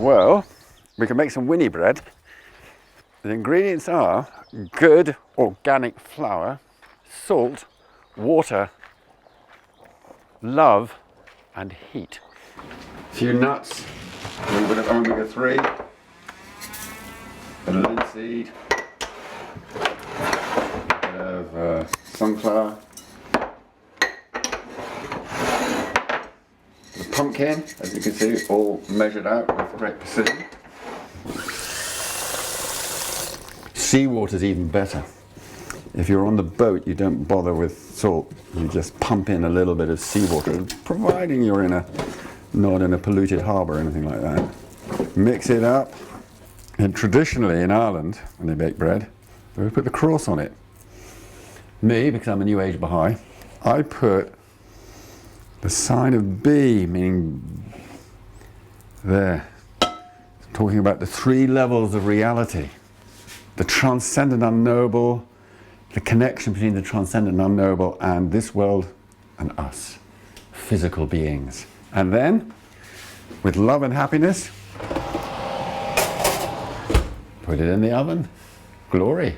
Well, we can make some Winny bread. The ingredients are good organic flour, salt, water, love, and heat. A few nuts, a little bit of omega-3, a linseed, a bit of sunflower, the pumpkin, as you can see, all measured out with great precision. Seawater is even better. If you're on the boat, you don't bother with salt. You just pump in a little bit of seawater, providing you're not in a polluted harbour or anything like that. Mix it up. And traditionally in Ireland, when they bake bread, they would put the cross on it. Me, because I'm a New Age Baha'i, I put the sign of B, meaning there. Talking about the 3 levels of reality. The transcendent unknowable, the connection between the transcendent and unknowable and this world and us, physical beings. And then, with love and happiness, put it in the oven. Glory.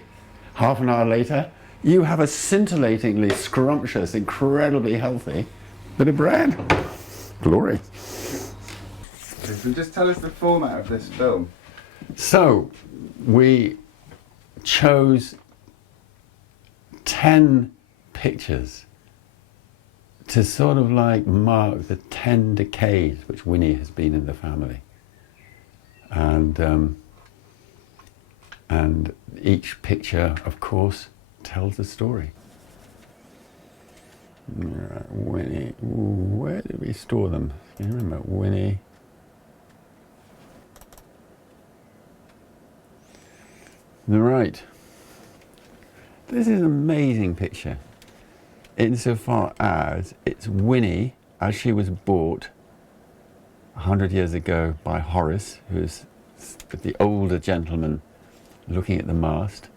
Half an hour later, you have a scintillatingly scrumptious, incredibly healthy bit of bread. Glory. So just tell us the format of this film. So, we chose 10 pictures to sort of like mark the 10 decades which Winny has been in the family. And each picture, of course, tells a story. Winny, where did we store them? Can you remember? Winny. Right. This is an amazing picture, insofar as it's Winny as she was bought 100 years ago by Horace, who is the older gentleman looking at the mast.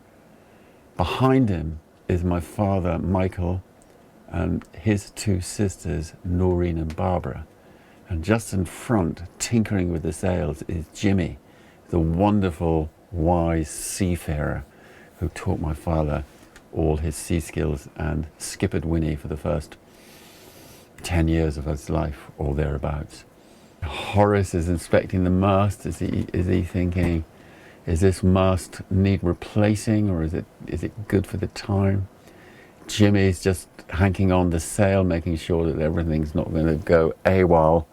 Behind him is my father, Michael, and his 2 sisters, Noreen and Barbara. And just in front, tinkering with the sails, is Jimmy, the wonderful, wise seafarer who taught my father all his sea skills and skippered Winny for the first 10 years of his life, or thereabouts. Horace is inspecting the mast. Is he thinking, is this mast need replacing, or is it good for the time? Jimmy's just hanking on the sail, making sure that everything's not going to go AWOL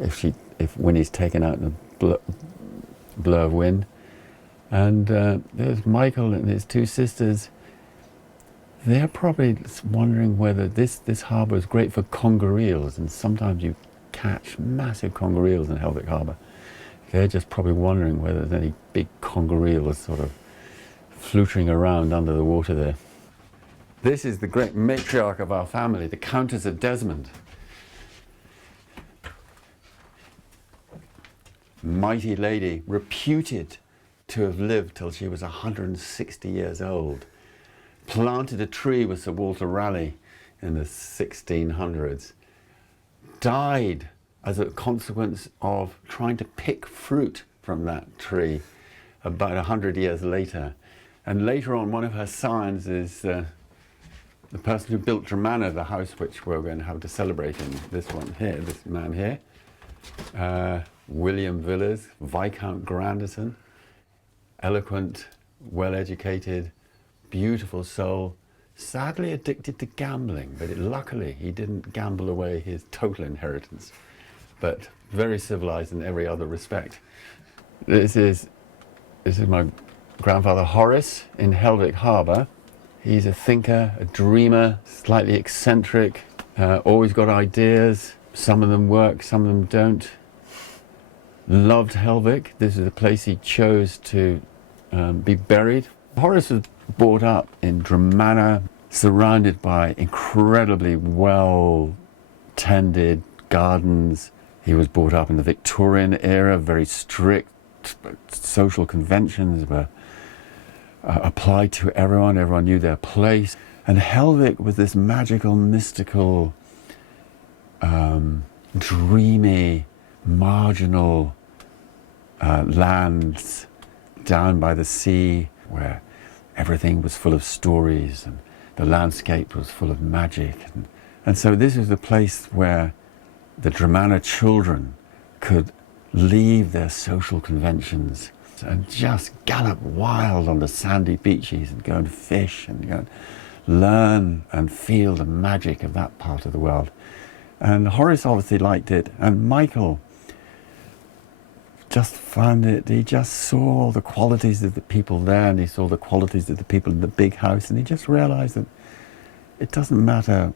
if Winny's taken out in a blow of wind. And there's Michael and his 2 sisters. They're probably wondering whether this harbour is great for conger eels, and sometimes you catch massive conger eels in Helvick Harbour. They're just probably wondering whether there's any big conger eels sort of fluttering around under the water there. This is the great matriarch of our family, the Countess of Desmond. Mighty lady, reputed to have lived till she was 160 years old. Planted a tree with Sir Walter Raleigh in the 1600s. Died as a consequence of trying to pick fruit from that tree about 100 years later. And later on, one of her scions is the person who built Germana, the house which we're going to have to celebrate in this one here, this man here. William Villiers, Viscount Grandison, eloquent, well-educated, beautiful soul, sadly addicted to gambling, but luckily he didn't gamble away his total inheritance, but very civilized in every other respect. This is my grandfather Horace in Helvick Harbour. He's a thinker, a dreamer, slightly eccentric, always got ideas. Some of them work, some of them don't. Loved Helvick. This is the place he chose to be buried. Horace was brought up in Dramana, surrounded by incredibly well-tended gardens. He was brought up in the Victorian era, very strict social conventions were applied to everyone. Everyone knew their place. And Helvick was this magical, mystical, dreamy, marginal lands down by the sea where everything was full of stories and the landscape was full of magic. And so this is the place where the Dramana children could leave their social conventions and just gallop wild on the sandy beaches and go and fish and go and learn and feel the magic of that part of the world. And Horace obviously liked it, and Michael just found it. He just saw the qualities of the people there, and he saw the qualities of the people in the big house, and he just realized that it doesn't matter.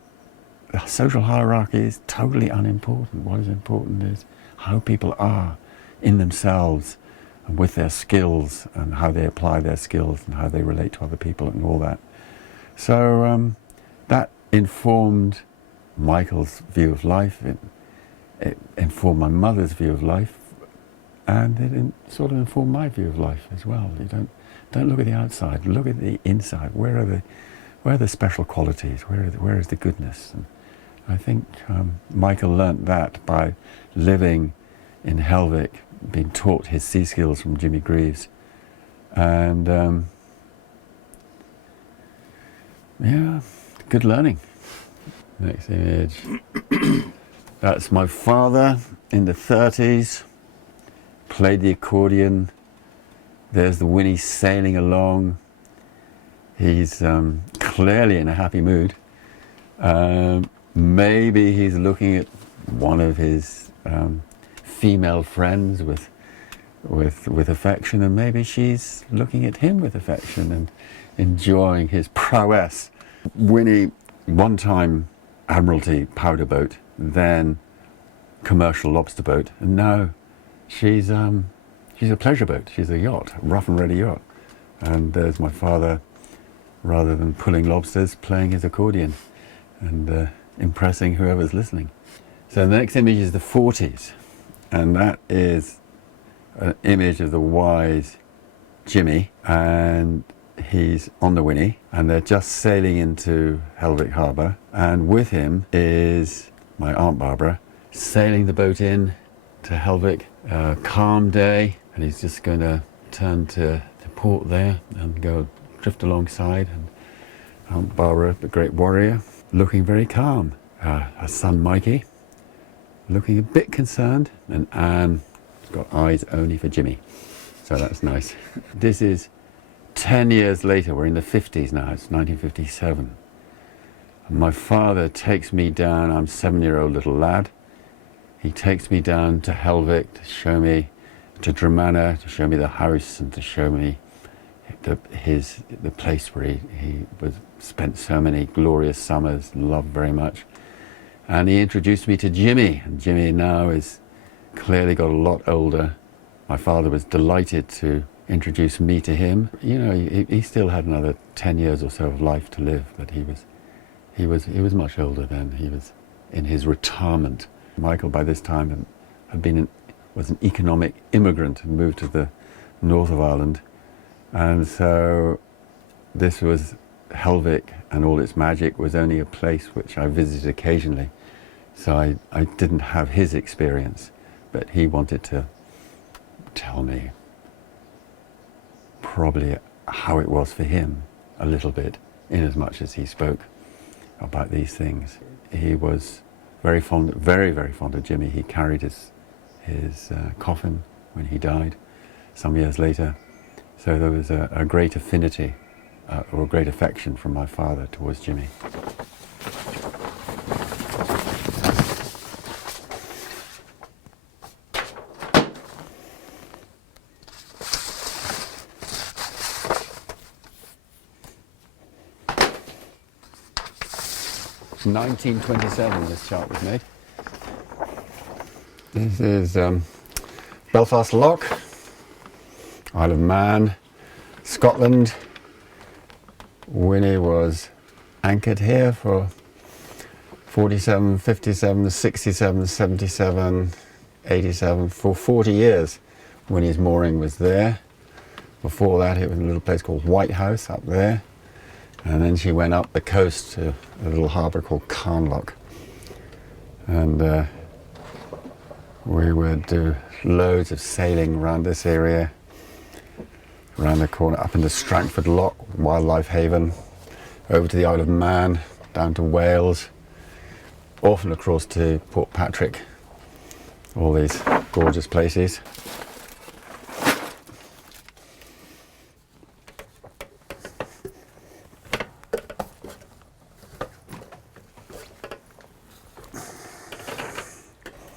The social hierarchy is totally unimportant. What is important is how people are in themselves and with their skills, and how they apply their skills and how they relate to other people and all that. So that informed Michael's view of life, it informed my mother's view of life, and it sort of informed my view of life as well. You don't look at the outside, look at the inside. Where are the special qualities? Where is the goodness? And I think Michael learnt that by living in Helvik, being taught his sea skills from Jimmy Greaves, and yeah, good learning. Next image. That's my father in the 30s, played the accordion. There's the Winny sailing along. He's clearly in a happy mood. Maybe he's looking at one of his female friends with affection, and maybe she's looking at him with affection and enjoying his prowess. Winny, one time Admiralty powder boat, then commercial lobster boat, and now she's a pleasure boat. She's a yacht, a rough and ready yacht. And there's my father, rather than pulling lobsters, playing his accordion and impressing whoever's listening. So the next image is the 40s, and that is an image of the wise Jimmy, and he's on the Winny, and they're just sailing into Helvik Harbour, and with him is my Aunt Barbara, sailing the boat in to Helvik. Calm day, and he's just going to turn to port there and go drift alongside, and Aunt Barbara, the great warrior, looking very calm. Her son Mikey looking a bit concerned, and Anne's got eyes only for Jimmy, so that's nice. This is 10 years later. We're in the 50s now. It's 1957. My father takes me down. I'm a 7-year-old little lad. He takes me down to Helvik to show me, to Dramana, to show me the house and to show me the place where he spent so many glorious summers, loved very much. And he introduced me to Jimmy, and Jimmy now is clearly got a lot older. My father was delighted to introduce me to him. You know, he still had another 10 years or so of life to live, but he was much older then. He was in his retirement. Michael by this time was an economic immigrant and moved to the north of Ireland, and so this was Helvik, and all its magic was only a place which I visited occasionally. So I didn't have his experience, but he wanted to tell me probably how it was for him a little bit, in as much as he spoke about these things. He was very fond, very, very fond of Jimmy. He carried his coffin when he died some years later. So there was a great affinity or a great affection from my father towards Jimmy. It's 1927 this chart was made. This is Belfast Lock, Isle of Man, Scotland. Winny was anchored here for 47, 57, 67, 77, 87, for 40 years. Winny's mooring was there. Before that it was a little place called White House up there. And then she went up the coast to a little harbour called Carnlough. And We would do loads of sailing around this area, around the corner, up into Stratford Lock, Wildlife Haven, over to the Isle of Man, down to Wales, often across to Port Patrick, all these gorgeous places.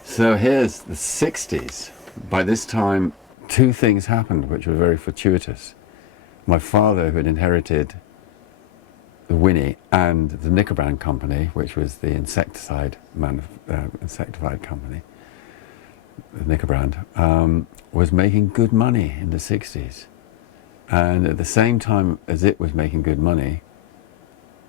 So here's the 60s. By this time, two things happened which were very fortuitous. My father, who had inherited the Winny and the Knickerbrand Company, which was the insecticide company, the Knickerbrand, was making good money in the 60s. And at the same time as it was making good money,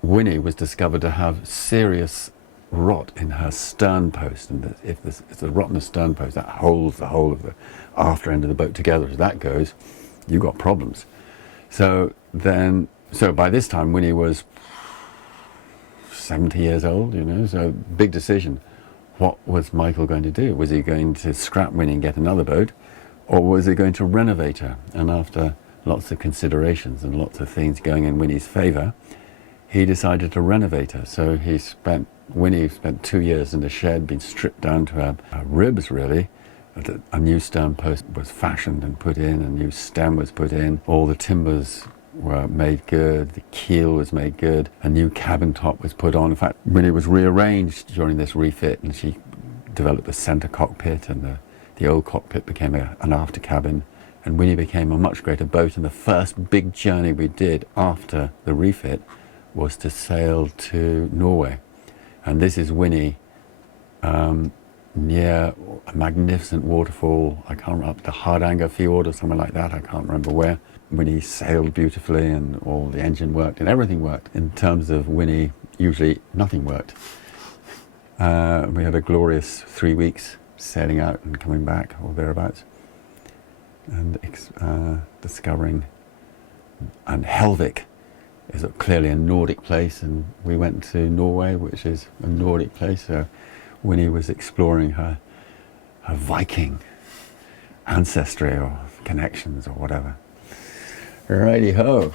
Winnie was discovered to have serious rot in her stern post, and if the rot in the stern post, that holds the whole of the after end of the boat together. As that goes, you've got problems. So by this time, Winnie was 70 years old, you know, so big decision. What was Michael going to do? Was he going to scrap Winnie and get another boat, or was he going to renovate her? And after lots of considerations and lots of things going in Winnie's favour, he decided to renovate her. So Winnie spent 2 years in the shed, been stripped down to her ribs really. A new stern post was fashioned and put in, a new stem was put in, all the timbers were made good, the keel was made good, a new cabin top was put on. In fact, Winnie was rearranged during this refit, and she developed the centre cockpit, and the old cockpit became an after cabin, and Winnie became a much greater boat. And the first big journey we did after the refit was to sail to Norway. And this is Winnie near a magnificent waterfall. I can't remember, up the Hardanger Fjord or something like that. I can't remember where. Winnie sailed beautifully, and all the engine worked and everything worked. In terms of Winnie, usually nothing worked. We had a glorious 3 weeks sailing out and coming back, or thereabouts, and discovering. And Helvik is clearly a Nordic place, and we went to Norway, which is a Nordic place. So Winnie was exploring her Viking ancestry or connections or whatever. Righty ho.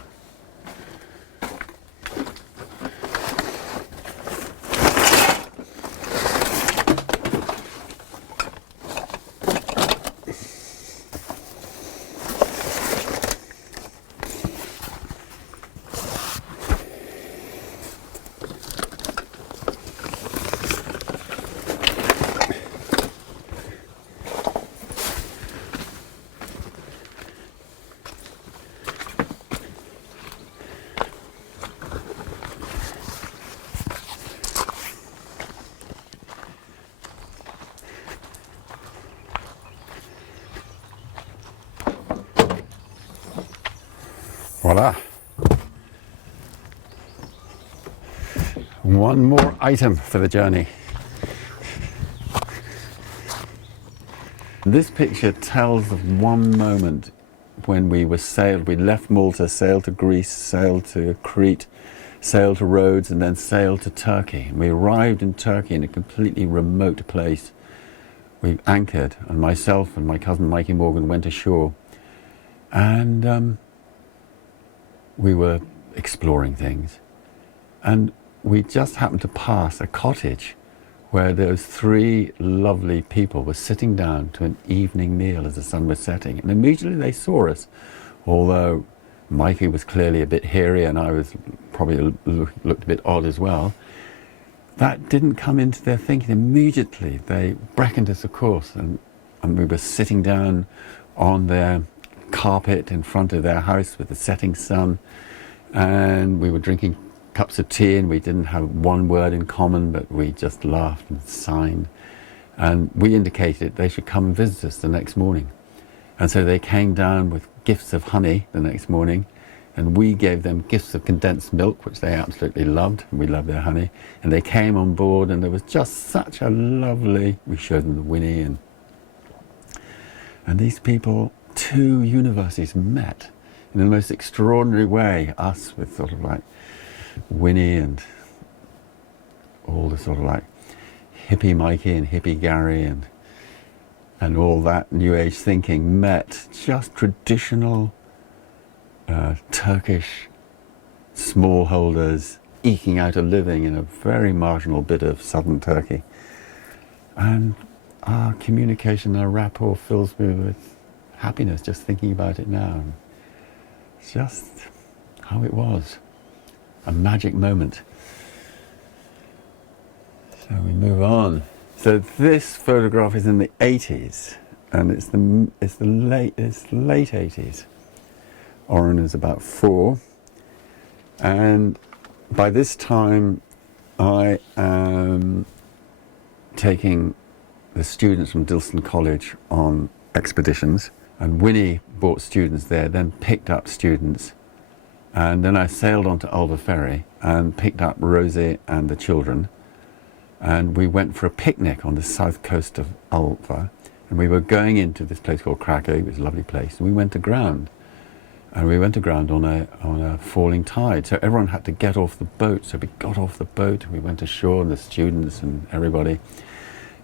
Voila. One more item for the journey. This picture tells of one moment when we left Malta, sailed to Greece, sailed to Crete, sailed to Rhodes, and then sailed to Turkey. And we arrived in Turkey in a completely remote place. We anchored, and myself and my cousin Mikey Morgan went ashore, and we were exploring things, and we just happened to pass a cottage where those three lovely people were sitting down to an evening meal as the sun was setting, and immediately they saw us. Although Mikey was clearly a bit hairy, and I was probably looked a bit odd as well, that didn't come into their thinking. Immediately they beckoned us, of course, and we were sitting down on their carpet in front of their house with the setting sun, and we were drinking cups of tea, and we didn't have one word in common, but we just laughed and signed, and we indicated they should come and visit us the next morning. And so they came down with gifts of honey the next morning, and we gave them gifts of condensed milk, which they absolutely loved, and we loved their honey. And they came on board, and there was just such a lovely, we showed them the Winnie, and these people, two universes met in the most extraordinary way. Us with sort of like Winnie and all the sort of like hippie Mikey and hippie Gary, and and all that New Age thinking met just traditional Turkish smallholders eking out a living in a very marginal bit of southern Turkey. And our communication, our rapport fills me with happiness just thinking about it now. It's just how it was. A magic moment. So we move on. So this photograph is in the 80s, and it's the late 80s. Oren is about 4, and by this time I am taking the students from Dilston College on expeditions, and Winny brought students there, then picked up students, and then I sailed onto Alva Ferry and picked up Rosie and the children, and we went for a picnic on the south coast of Alva, and we were going into this place called Krakow. It was a lovely place, and we went aground. And we went aground on a falling tide, so everyone had to get off the boat. So we got off the boat, and we went ashore, and the students and everybody,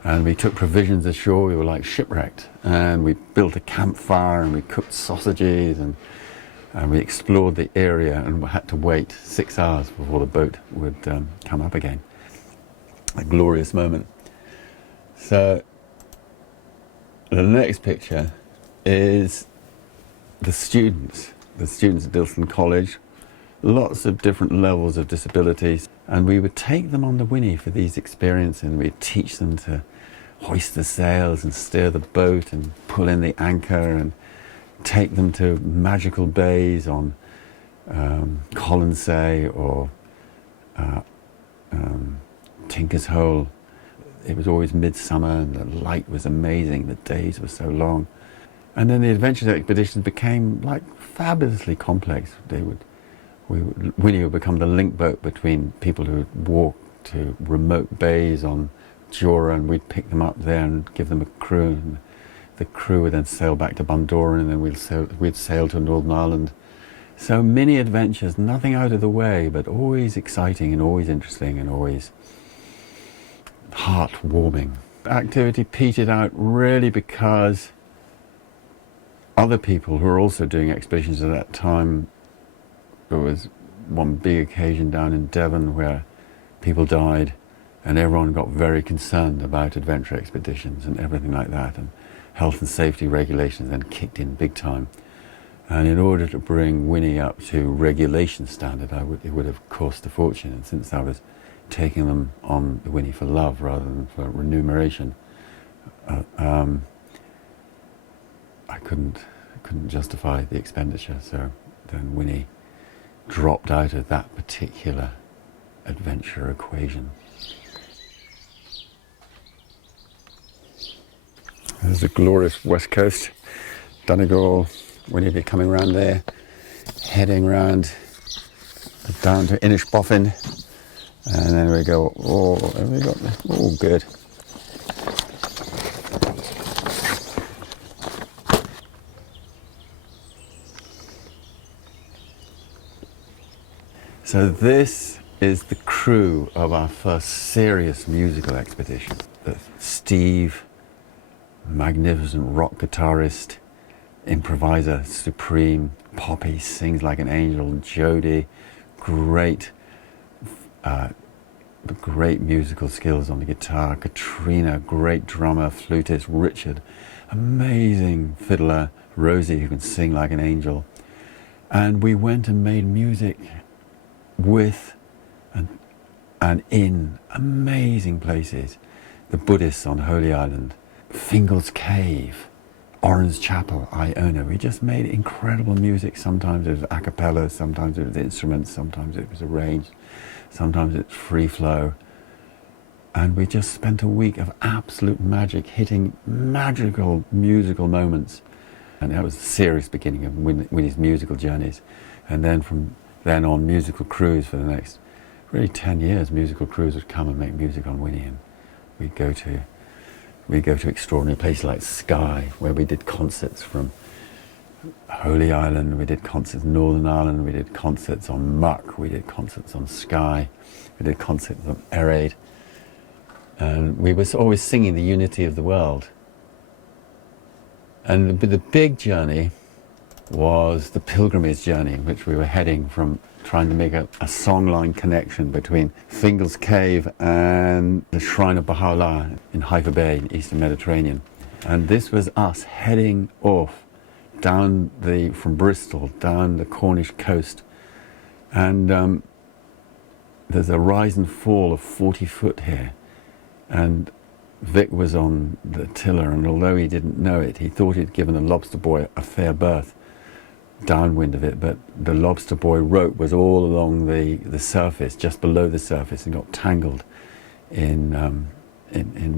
and we took provisions ashore. We were like shipwrecked, and we built a campfire, and we cooked sausages, and we explored the area, and we had to wait 6 hours before the boat would come up again. A glorious moment. So the next picture is the students at Dilston College, lots of different levels of disabilities, and we would take them on the Winny for these experiences, and we'd teach them to hoist the sails and steer the boat and pull in the anchor, and take them to magical bays on Colonsay or Tinker's Hole. It was always midsummer, and the light was amazing, the days were so long. And then the adventure expeditions became like fabulously complex. Winnie would become the link boat between people who would walk to remote bays on Jura, and we'd pick them up there and give them a crew. And the crew would then sail back to Bundoran, and then we'd sail to Northern Ireland. So many adventures, nothing out of the way, but always exciting and always interesting and always heartwarming. Activity petered out really because other people who were also doing expeditions at that time, there was one big occasion down in Devon where people died, and everyone got very concerned about adventure expeditions and everything like that, and health and safety regulations then kicked in big time. And in order to bring Winny up to regulation standard, it would have cost a fortune, and since I was taking them on the Winny for love rather than for remuneration, I couldn't justify the expenditure, so then Winny dropped out of that particular adventure equation. There's the glorious west coast, Donegal. Winny be coming round there, heading round down to Inishbofin, and then we go, good. So this is the crew of our first serious musical expedition. Steve, magnificent rock guitarist, improviser supreme. Poppy sings like an angel. Jody, great musical skills on the guitar. Katrina, great drummer, flutist. Richard, amazing fiddler. Rosie, who can sing like an angel. And we went and made music with and in amazing places. The Buddhists on Holy Island, Fingal's Cave, Orange Chapel, Iona. We just made incredible music. Sometimes it was a cappella, sometimes it was instruments, sometimes it was arranged, sometimes it's free flow. And we just spent a week of absolute magic, hitting magical musical moments. And that was the serious beginning of Winnie's musical journeys. And then from then on, musical crews for the next really 10 years. Musical crews would come and make music on Winnie, and we'd go to extraordinary places like Skye, where we did concerts from Holy Island, we did concerts in Northern Ireland, we did concerts on Muck, we did concerts on Skye, we did concerts on Ereid, and we were always singing the unity of the world. And the big journey was the pilgrimage journey, which we were heading from, trying to make a songline connection between Fingal's Cave and the Shrine of Baha'u'llah in Haifa Bay, in Eastern Mediterranean. And this was us heading off down from Bristol, down the Cornish coast. And there's a rise and fall of 40 foot here. And Vic was on the tiller, and although he didn't know it, he thought he'd given the lobster boy a fair berth downwind of it, but the lobster boy rope was all along the surface, just below the surface, and got tangled in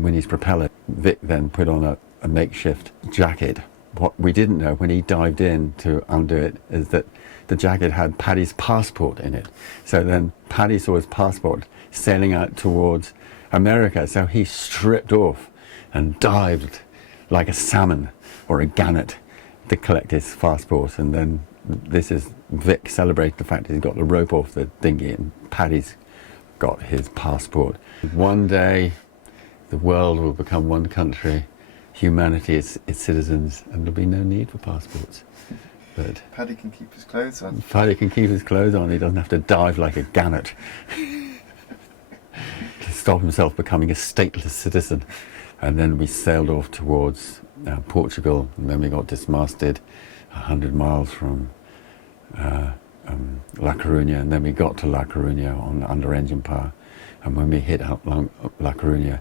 Winnie's propeller. Vic then put on a makeshift jacket. What we didn't know when he dived in to undo it is that the jacket had Paddy's passport in it. So then Paddy saw his passport sailing out towards America, so he stripped off and dived like a salmon or a gannet to collect his passport. And then this is Vic celebrating the fact that he's got the rope off the dinghy and Paddy's got his passport. One day the world will become one country, humanity its citizens, and there'll be no need for passports. But Paddy can keep his clothes on. Paddy can keep his clothes on, he doesn't have to dive like a gannet to stop himself becoming a stateless citizen. And then we sailed off towards Portugal, and then we got dismasted 100 miles from La Coruña, and then we got to La Coruña on under engine power. And when we hit La Coruña,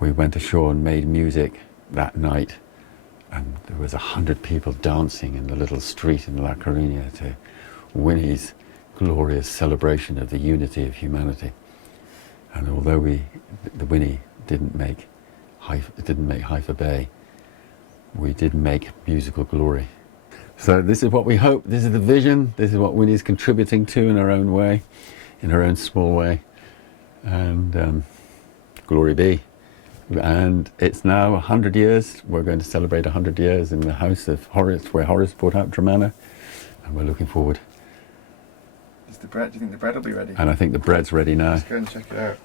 we went ashore and made music that night, and there was 100 people dancing in the little street in La Coruña to Winnie's glorious celebration of the unity of humanity. And although the Winnie didn't make Haifa Bay, we did make musical glory. So this is what we hope, this is the vision, this is what Winnie's contributing to in her own way, in her own small way, and glory be. And it's now 100 years, we're going to celebrate 100 years in the house of Horace, where Horace brought out Dramana, and we're looking forward. Is the bread, do you think the bread will be ready? And I think the bread's ready now. Let's go and check it out.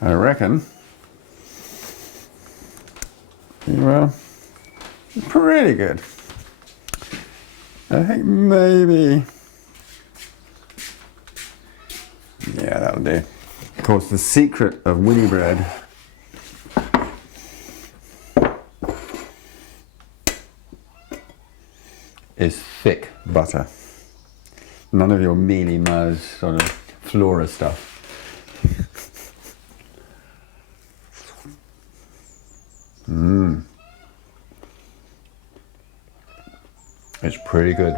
I reckon, well, pretty good. I think maybe, yeah, that'll do. Of course, the secret of Winnie bread is thick butter. None of your mealy mouthed sort of flora stuff. It's pretty good.